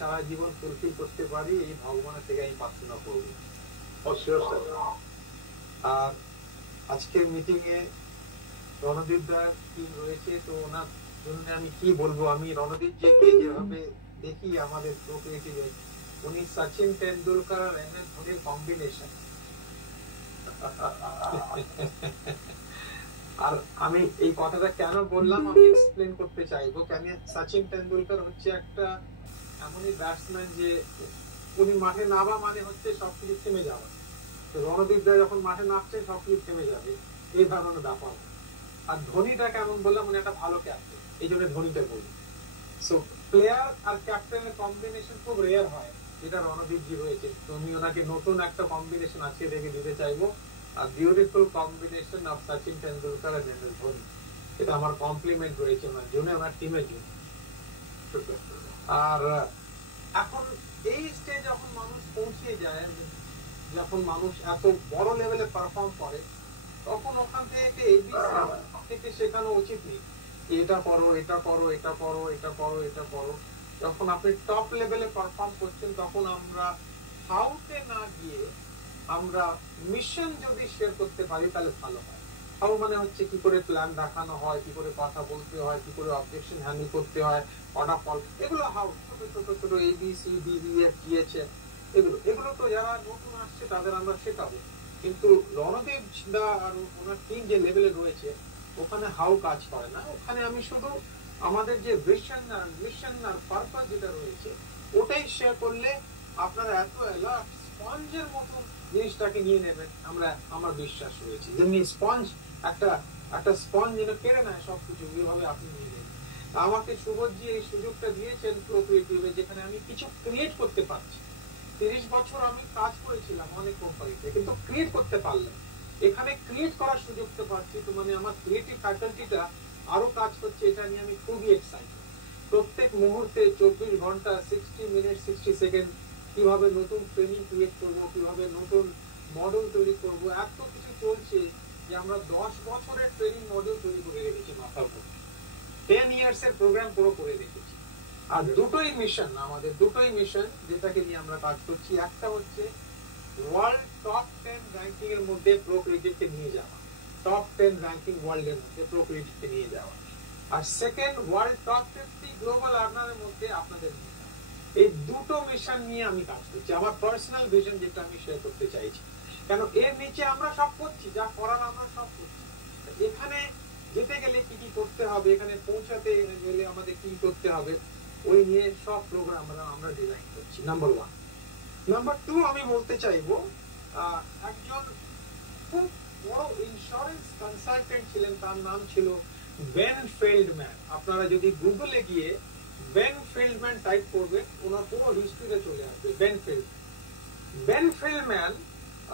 সারা জীবন fulfil করতে পারি এই ভগবানের থেকে আমি প্রার্থনা করব। আর আজকের মিটিং এ রণদীপ দার টিম রয়েছে, তো ওনার জন্য আমি কি বলবো। আমি রণদীপ জিকে যেভাবে দেখি আমাদের প্রকৃতিতে, উনি সচিন তেন্ডুলকার আর এম এস ধোনির কম্বিনেশন। আর আমি এই কথাটা কেন বললাম আমি এক্সপ্লেন করতে চাইবো। কেন সচিন তেন্ডুলকার হচ্ছে একটা এমনই ব্যাটসম্যান যে উনি মাঠে নামা মানে হচ্ছে সবকিছু থেমে যাওয়া। তো রণদীপ দা যখন মাঠে নামছে সবকিছু থেমে যাবে, এই ধরনের ব্যাপার। আর ধোনিটা কেমন বললাম, উনি একটা ভালো ক্যাপ্টেন, এই জন্য ধোনিটা বলি। সো প্লেয়ার আর ক্যাপ্টেনের কম্বিনেশন খুব রেয়ার হয়, যেটা রণদীপ জি রয়েছে। তো আমি ওনাকে নতুন একটা কম্বিনেশন আজকে দেখে দিতে চাইবো। আর beautiful combination of Sachin Tendulkar আর এম এস ধোনি, এটা আমার কমপ্লিমেন্ট রয়েছে ওনার জন্য, ওনার টিমের জন্য। আর এখন এই স্টেজ যখন মানুষ পৌঁছে যায়, যখন মানুষ এত বড় লেভেলে পারফর্ম করে, তখন ওখান থেকে এবিসি থেকে শেখানো উচিত নেই এটা করো, এটা করো, এটা করো, এটা করো, এটা করো। যখন আপনি টপ লেভেলে পারফর্ম করছেন, তখন আমরা হাউতে না গিয়ে আমরা মিশন যদি শেয়ার করতে পারি তাহলে ভালো হয়। হাউ মানে হচ্ছে কি করে প্ল্যান দেখানো হয়, কি করে কথা বলতে হয়, কি করে অবজেকশন হ্যান্ডেল করতে হয়, ফল, এগুলো হাউ, ছোট ছোট ছোট এবিসি ডিবিএফ জিএচএ, এগুলো এগুলো তো যারা নতুন আসছে তাদের আমরা শেখাবো। কিন্তু রণদীপ দা আর ওনার টিম যে লেভেলে রয়েছে, ওখানে হাউ কাজ করে না। ওখানে আমি শুধু আমাদের যে ভিশন আর মিশন আর পারপাস যেটা রয়েছে ওটাই শেয়ার করলে আপনারা এত অ্যালার্ট স্পঞ্জের মতো জিনিসটাকে নিয়ে নেবেন। আমার বিশ্বাস রয়েছে যেমনি স্পঞ্জ একটা একটা স্পঞ্জ যেন কেড়ে নেয় সবকিছু, এইভাবে আপনি নিয়ে নেবেন। আমাকে সুবোধজি এই সুযোগটা দিয়েছেন প্রোক্রিয়েটিভে, যেখানে আমি কিছু ক্রিয়েট করতে পারছি। 30 বছর আমি কাজ করেছিলাম অনেক কোম্পানিতে, কিন্তু ক্রিয়েট করতে পারলাম। এখানে ক্রিয়েট করার সুযোগটা পাচ্ছি, তো মানে আমার ক্রিয়েটিভ ফ্যাকাল্টিটা আরো কাজ করছে, এটা নিয়ে আমি খুবই এক্সাইটেড। প্রত্যেক মুহূর্তে 24 ঘন্টা 60 মিনিট 60 সেকেন্ড কিভাবে নতুন ট্রেনিং ক্রিয়েট করবো, কিভাবে নতুন মডেল তৈরি করবো, এত কিছু চলছে যে আমরা 10 বছরের ট্রেনিং মডেল তৈরি করে রেখেছি মাথার উপর। 10 ইয়ার্স এর প্রোগ্রাম পুরো করে রেখেছি। আর দুটোই মিশন, আমাদের দুটোই মিশন যেটাকে নিয়ে আমরা কাজ করছি। একটা হচ্ছে ওয়ার্ল্ড টপ 10 র্যাঙ্কিং এর মধ্যে প্রোক্রিয়েটিভকে নিয়ে যাওয়া, টপ 10 র্যাঙ্কিং ওয়ার্ল্ডের মধ্যে প্রোক্রিয়েটিভকে নিয়ে যাওয়া। আর সেকেন্ড, ওয়ার্ল্ড টপ 50 গ্লোবাল আর্নারের মধ্যে আপনাদের নিয়ে যাওয়া। এই দুটো মিশন নিয়ে আমি কাজ করছি। আমার পার্সোনাল ভিশন যেটা আমি শেয়ার করতে চাইছি, কেন এর নিচে আমরা সব করছি, যা করার আমরা সব করছি। এখানে যেতে গেলে কি কি করতে হবে, এখানে পৌঁছাতে গেলে আমাদের কি করতে হবে, ওই নিয়ে সব প্রোগ্রাম আমরা ডিজাইন করছি। নাম্বার 1। নাম্বার 2, আমি বলতে চাইবো একজন খুব বড় ইন্স্যুরেন্স কনসালটেন্ট ছিলেন, তার নাম ছিল বেন ফেল্ডম্যান। আপনারা যদি গুগলে গিয়ে বেন ফেল্ডম্যান টাইপ করবেন, ওনার পুরো হিস্ট্রিতে চলে আসবে বেন ফেল্ডম্যান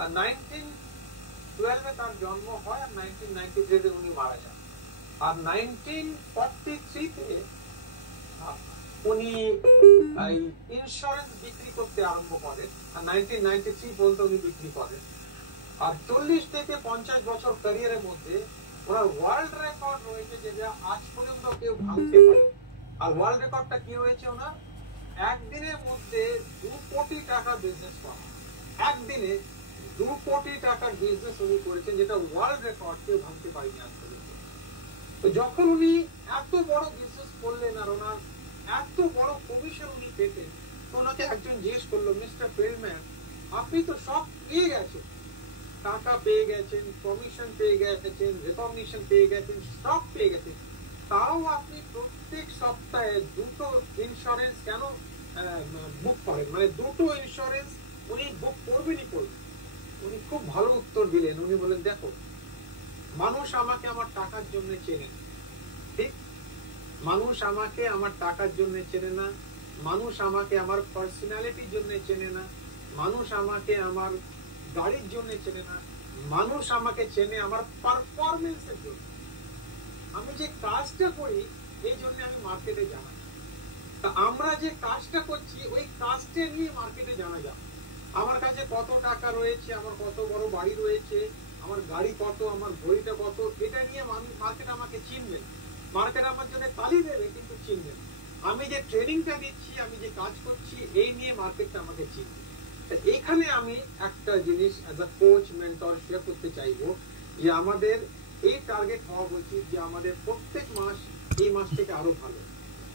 1912 তার জন্ম হয়, আর 1993 উনি মারা যান। আর 1943 উনি ইন্স্যুরেন্স বিক্রি করতে আরম্ভ করেন, আর 1993 পর্যন্ত উনি বিক্রি করেন। আর 40 থেকে 50 বছর ক্যারিয়ারের মধ্যে ওনার ওয়ার্ল্ড রেকর্ড রয়েছে, যেটা আজ পর্যন্ত কেউ ভাঙতে পারে। আর ওয়ার্ল্ড রেকর্ডটা কি হয়েছে ওনার? একদিনের মধ্যে 2 কোটি টাকা বিজনেস করা। একদিনে 2 কোটি টাকার বিজনেস উনি করেছেন, যেটা ওয়ার্ল্ড রেকর্ড কেউ ভাঙতে পারেনি আজ পর্যন্ত। তো যখন উনি এত বড় বিজনেস করলেন আর ওনার এত বড় কমিশন উনি পেতেন, তো ওনাকে একজন জিজ্ঞেস করলো, মিস্টার ফেল্ডম্যান, আপনি তো সব পেয়ে গেছেন, টাকা পেয়ে গেছেন, কমিশন পেয়ে গেছেন, রেকগনিশন পেয়ে গেছেন, সব পেয়ে গেছেন, তাও আপনি প্রত্যেক সপ্তাহে দুটো ইন্স্যুরেন্স কেন বুক করেন? মানে দুটো ইন্স্যুরেন্স উনি বুক করবেনই করবেন। উনি খুব ভালো উত্তর দিলেন। উনি বলেন, দেখো, মানুষ আমাকে আমার টাকার জন্য চেনে, ঠিক? মানুষ আমাকে আমার টাকার জন্য চেনে না, মানুষ আমাকে আমার পার্সোনালিটির জন্য চেনে না, মানুষ আমাকে আমার গাড়ির জন্য চেনে না, মানুষ আমাকে চেনে আমার পারফরমেন্সের জন্য। আমি যে কাজটা করি এই জন্য আমি মার্কেটে জানাই। তা আমরা যে কাজটা করছি ওই কাজটা নিয়ে মার্কেটে জানা যাবে। আমার কাছে কত টাকা রয়েছে, আমার কত বড় বাড়ি রয়েছে, আমার গাড়ি কত, আমার ঘড়িটা কত, এটা নিয়ে মার্কেট আমাকে চিনবে। মার্কেট আমার জন্য তালি দেবে কিন্তু চিনবে। আমি যে ট্রেনিংটা দিচ্ছি, আমি যে কাজ করছি, এই নিয়ে মার্কেটটা আমাকে চিনবে। এখানে আমি একটা জিনিস as a coach mentor share করতে চাইবো যে আমাদের এই টার্গেট হওয়া উচিত যে আমাদের প্রত্যেক মাস এই মাস থেকে আরো ভালো,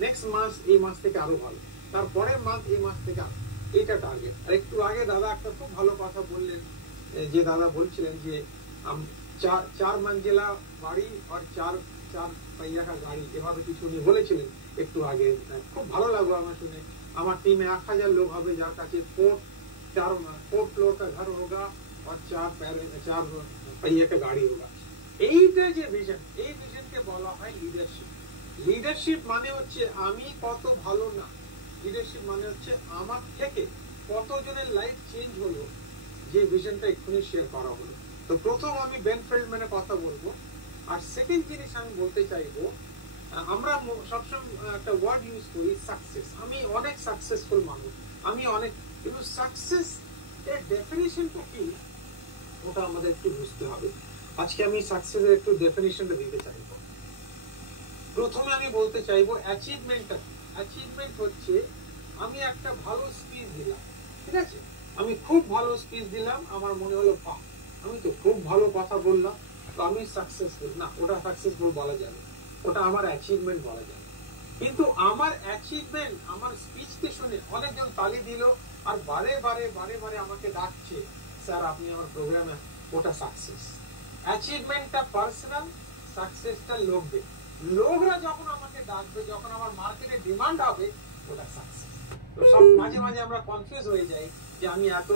নেক্সট মাস এই মাস থেকে আরো ভালো, তারপরের মাস এই মাস থেকে এইটা টার্গেট। আর একটু আগে দাদা একটা খুব ভালো কথা বললেন, যে দাদা বলছিলেন যে চার मंजिला বাড়ি আর চার पहिया का गाड़ी, এভাবে কিছু উনি বলেছিলেন একটু আগে। খুব ভালো লাগলো আমার শুনে। আমার টিমে 1000 লোক হবে যার কাছে 4 फ्लोर का घर होगा और 4 पहिया का गाड़ी होगा। এইটা যে ভিশন, এই ভিশনকে বলা হয় লিডারশিপ। লিডারশিপ মানে হচ্ছে আমি কত ভালো না, লিডারশিপ মানে হচ্ছে আমার থেকে কতজনের লাইফ চেঞ্জ হলো, যে ভিশনটা এক্ষুনি শেয়ার করা হলো। তো প্রথম আমি বেন ফেল্ডম্যানের কথা বলবো। আর সেকেন্ড জিনিস আমি বলতে চাইবো, আমরা সবসময় একটা ওয়ার্ড ইউজ করি সাকসেস। আমি অনেক সাকসেসফুল মানুষ, আমি অনেক, কিন্তু সাকসেস এর ডেফিনিশনটা কি ওটা আমাদের একটু বুঝতে হবে। আজকে আমি সাকসেসের একটু ডেফিনিশনটা দিতে চাইবো। প্রথমে আমি বলতে চাইবো অ্যাচিভমেন্টটা কি। অ্যাচিভমেন্ট হচ্ছে আমি একটা ভালো স্পিচ দিলাম, ঠিক আছে, আমি খুব ভালো স্পিচ দিলাম, আমার মনে হলো বাহ আমি তো খুব ভালো কথা বললাম, তো আমি সাকসেসফুল না, ওটা সাকসেসফুল বলা যাবে, ওটা আমার অ্যাচিভমেন্ট বলা যাবে। কিন্তু আমার অ্যাচিভমেন্ট, আমার স্পিচকে শুনে অনেকজন তালি দিল আর বারে বারে বারে বারে আমাকে ডাকছে স্যার আপনি আমার প্রোগ্রামে, ওটা সাকসেস। অ্যাচিভমেন্টটা পার্সোনাল, সাকসেসটা লোকদের, লোকরা যখন আমাকে ডাকবে, যখন আমার মার্কেটে ডিমান্ড হবে, ওটা সাকসেস। তো সব মাঝে মাঝে আমরা কনফিউজ হয়ে যাই যে আমি এত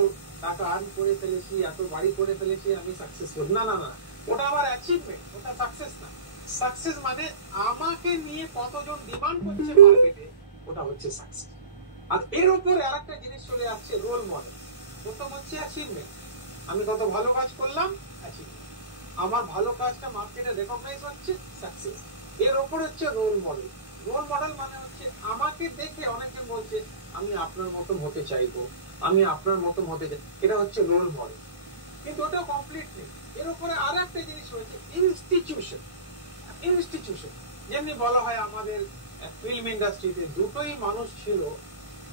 টাকা আর্ন করে ফেলেছি, এত বাড়ি করে ফেলেছি, আমি সাকসেসফুল। না না না, ওটা আমার অ্যাচিভমেন্ট, ওটা সাকসেস না। সাকসেস মানে আমাকে নিয়ে কতজন ডিমান্ড করছে মার্কেটে, ওটা হচ্ছে সাকসেস। আর এর উপরে আরেকটা জিনিস চলে আসছে, রোল মডেল। প্রথম হচ্ছে অ্যাচিভমেন্ট, আমি কত ভালো কাজ করলাম, অ্যাচিভমেন্ট, আমার ভালো কাজটা মার্কেটে রেকগনাইজ হচ্ছে, সাকসেস। এর উপর হচ্ছে রোল মডেল। রোল মডেল মানে হচ্ছে আমাকে দেখে অনেকজন বলছে আমি আপনার মতন হতে চাইবো, আমি আপনার মতন হতে চাই, এটা হচ্ছে রোল মডেল। কিন্তু ওটা কমপ্লিট নেই। এর উপরে আর একটা জিনিস রয়েছে ইনস্টিটিউশন। ইনস্টিটিউশন যেমনি বলা হয় আমাদের ফিল্ম ইন্ডাস্ট্রিতে দুটোই মানুষ ছিল,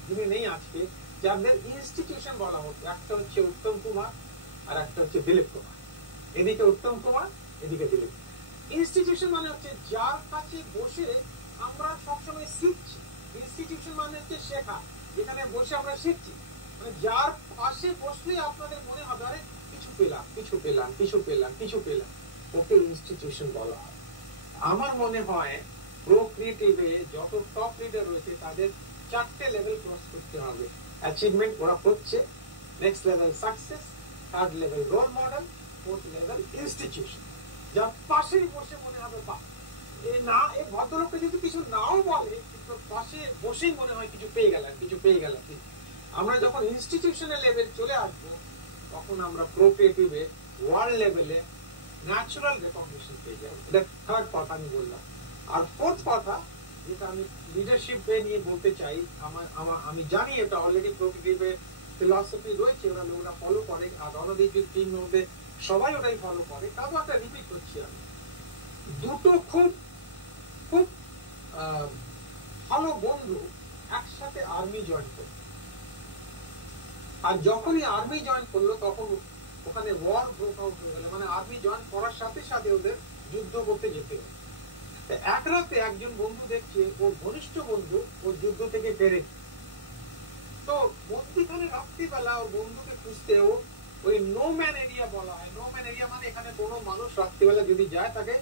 যিনি নেই আজকে, যাদের ইনস্টিটিউশন বলা হতো। একটা হচ্ছে উত্তম কুমার আর একটা হচ্ছে দিলীপ কুমার। এদিকে উত্তম কুমার, এদিকে দিলীপ। ইনস্টিটিউশন মানে হচ্ছে যার কাছে বসে আমরা সবসময় শিখছি। ইনস্টিটিউশন মানে হচ্ছে শেখা, যেখানে বসে আমরা শিখছি, মানে যার পাশে বসলে আপনাদের মনে হবে আরে কিছু পেলাম, কিছু পেলাম, কিছু পেলাম, কিছু পেলাম, ওকে ইনস্টিটিউশন বলা হয়। আমার মনে হয় প্রো ক্রিয়েটিভে যত টপ লিডার রয়েছে তাদের 4টে লেভেল ক্রস করতে হবে। অ্যাচিভমেন্ট ওরা করছে, next level success, third level role model, fourth level institution. যার পাশেই বসে মনে হবে বাহ, না এই ভদ্রলোকটা যদি কিছু নাও বলে, কিন্তু পাশে বসেই মনে হয় কিছু পেয়ে গেলাম, কিছু পেয়ে গেলাম। আমরা যখন ইনস্টিটিউশনাল লেভেল চলে আসবো, তখন আমরা প্রো ক্রিয়েটিভে ওয়ার্ল্ড লেভেলে ন্যাচারাল রেকগনিশন পেয়ে যাবো। এটা থার্ড কথা আমি বললাম। আর ফোর্থ কথা যেটা আমি লিডারশিপ নিয়ে বলতে চাই, আমি জানি এটা অলরেডি প্রো ক্রিয়েটিভে ফিলসফি রয়েছে, ওরা লোকরা ফলো করে, আর রণদীপের টিম মধ্যে সবাই ওটাই ফলো করে। তারপর একটা রিপিট করছি আমি, দুটো খুব খুব ভালো বন্ধু একসাথে আর্মি জয়েন করলো, আর যখনই আর্মি জয়েন করলো তখন ওখানে ওয়ার ব্রেক আউট হয়ে গেল। মানে আর্মি জয়েন করার সাথে সাথে ওদের যুদ্ধ করতে যেতে হবে। এক রাতে একজন বন্ধু দেখছে ওর ঘনিষ্ঠ বন্ধু ওর যুদ্ধ থেকে ফেরে, তো মধ্যখানে রাত্রিবেলা ওর বন্ধুকে খুঁজতে, ওই নো ম্যান এরিয়া বলা হয়। নো ম্যান এরিয়া মানে এখানে কোনো মানুষ রাত্রিবেলা যদি যায় তাকে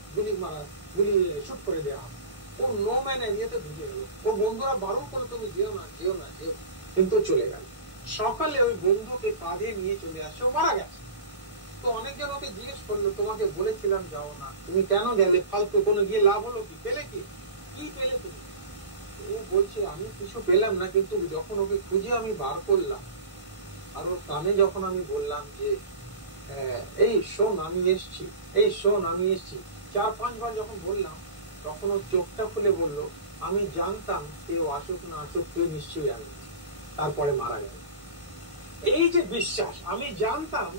গুলি শুট করে দেওয়া হয়। ও নো ম্যান এরিয়াতে ঢুকে গেল। ওর বন্ধুরা বারণ করলো তুমি যেও না, যেও না, যেও, কিন্তু চলে গেল। সকালে ওই বন্ধুকে কাঁধে নিয়ে চলে আসছে, ও মারা গেছে। তো অনেকজন ওকে জিজ্ঞেস করলো তোমাকে বলেছিলাম যাও না, তুমি কেন গেলে, ফালতু, কোনো গিয়ে লাভ হলো কি, পেলে কি, কি পেলে তুমি? ও বলছে আমি কিছু পেলাম না, কিন্তু যখন ওকে খুঁজে আমি বার করলাম আর ওর কানে যখন আমি বললাম যে এই শোন আমি এসছি, এই শোন আমি এসছি, 4-5 বার যখন বললাম, তখন ও চোখটা খুলে বললো আমি জানতাম কেউ আসুক না আসুক তুই নিশ্চয়ই আসবি। তারপরে মারা গেল। এই যে বিশ্বাস, আমি জানতাম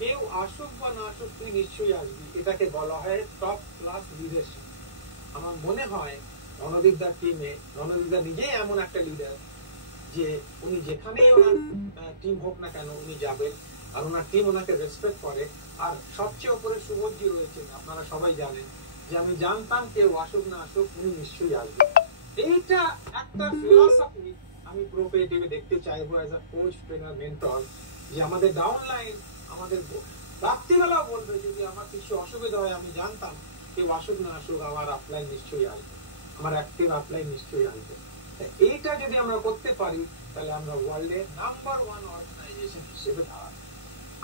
কেউ আসুক বা না আসুক তুই নিশ্চয়ই আসবি, এটাকে বলা হয় টপ ক্লাস লিডারশিপ। আমার মনে হয় রণদীপদার টিমে রণদীপদা নিজেই এমন একটা লিডার যে উনি যেখানেই ওনার টিম হোক না কেন উনি যাবেন, আর ওনার টিম ওনাকে রেসপেক্ট করে। আর সবচেয়ে উপরে সুবোধজি রয়েছেন, আপনারা সবাই জানেন যে আমি জানতাম কেউ আসুক না আসুক উনি নিশ্চয়ই আসবেন। এইটা একটা ফিলসফি আমি প্রো ক্রিয়েটিভে দেখতে চাইবো as a coach, trainer, mentor, যে আমাদের ডাউনলাইন আমাদের রাত্রিবেলা বলবে যদি আমার কিছু অসুবিধা হয়, আমি জানতাম কেউ আসুক না আসুক আমার আপলাইন নিশ্চয়ই আসবে, আমার অ্যাক্টিভ আপলাইন নিশ্চয়ই আসবে। এইটা যদি আমরা করতে পারি তাহলে আমরা ওয়ার্ল্ডের নাম্বার ওয়ান অর্গানাইজেশন হিসেবে দাঁড়াবো।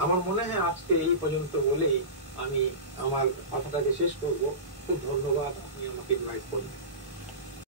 আমার মনে হয় আজকে এই পর্যন্ত বলেই আমি আমার কথাটাকে শেষ করব। খুব ধন্যবাদ, আপনি আমাকে ইনভাইট করলেন।